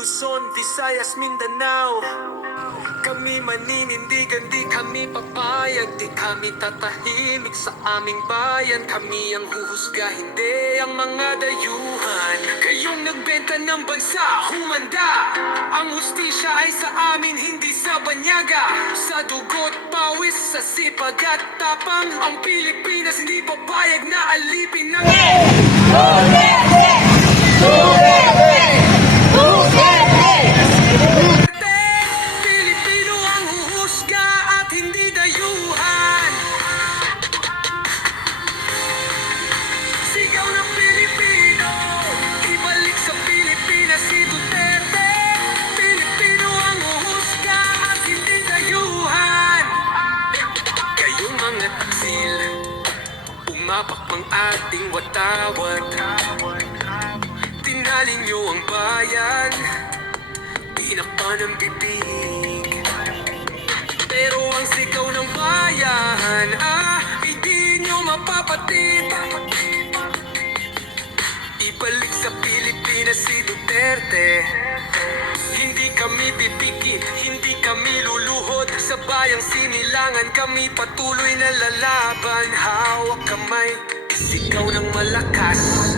Luzon, Visayas, Mindanao. Kami maninindigan, di kami papayag, di kami tatahimik sa aming bayan. Kami ang huhusga, hindi ang mga dayuhan. Kayong nagbenta ng bansa, humanda. Ang hustisya ay sa amin, hindi sa banyaga. Sa dugo't pawis, sa sipag at tapang, ang Pilipinas hindi papayag na alipin ng Pilipino ang huhusga at hindi dayuhan. Sigaw ng Pilipino, ibalik sa Pilipinas si Duterte. Pilipino ang huhusga at hindi dayuhan. Kayong mga taksil, umapak ang ating watawat. Tinalin niyo ang bayan, tinakpan ang bibig. Pero ang sigaw ng bayan, hindi nyo mapapatid. Ibalik sa Pilipinas si Duterte. Hindi kami pipigil, hindi kami luluhod. Sa bayang sinilangan kami patuloy na lalaban. Hawak kamay, sigaw ng malakas.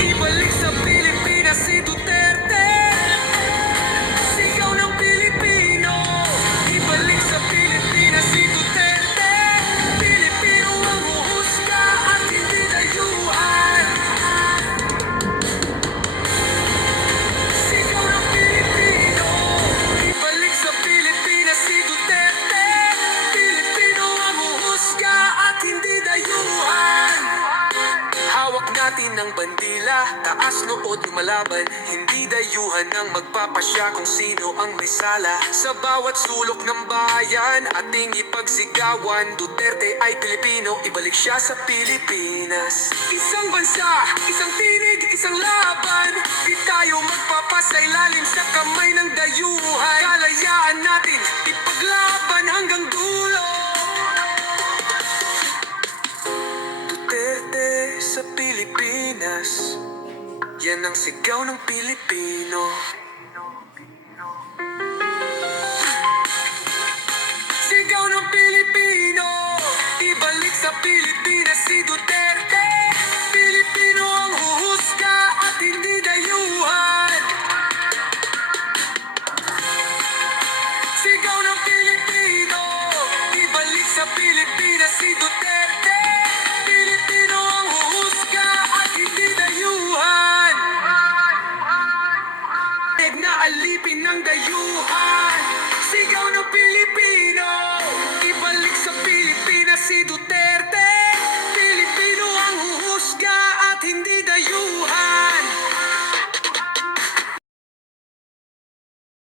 Ibalik sa Pilipinas si Duterte. Sigaw ng Pilipino, ibalik sa Pilipinas si Duterte. Pilipino ang huhusga at hindi dayuhan. Sigaw ng Pilipino, ibalik sa Pilipinas si Duterte. Pilipino ang huhusga at hindi dayuhan. Hawak natin ang bandila, taas nood lumalaban. Hindi dayuhan ang magpapasya kung sino ang may sala. Sa bawat sulok ng bayan, ating ipagsigawan. Duterte ay Pilipino, ibalik siya sa Pilipinas. Isang bansa, isang tinig, isang laban. Di tayo magpapasailalim sa kamay ng dayuhan. Kalayaan natin, ipaglaban hanggang dulo. Duterte sa Pilipinas, yan ang sigaw ng Pilipino. Sigaw ng Pilipino, ibalik sa Pilipinas si Duterte. Pilipino ang huhusga at hindi dayuhan. Sigaw ng Pilipino, ibalik sa Pilipinas si Duterte. Pilipino ang huhusga at hindi dayuhan. Na alipin ng dayuhan. Sigaw ng Pilipino,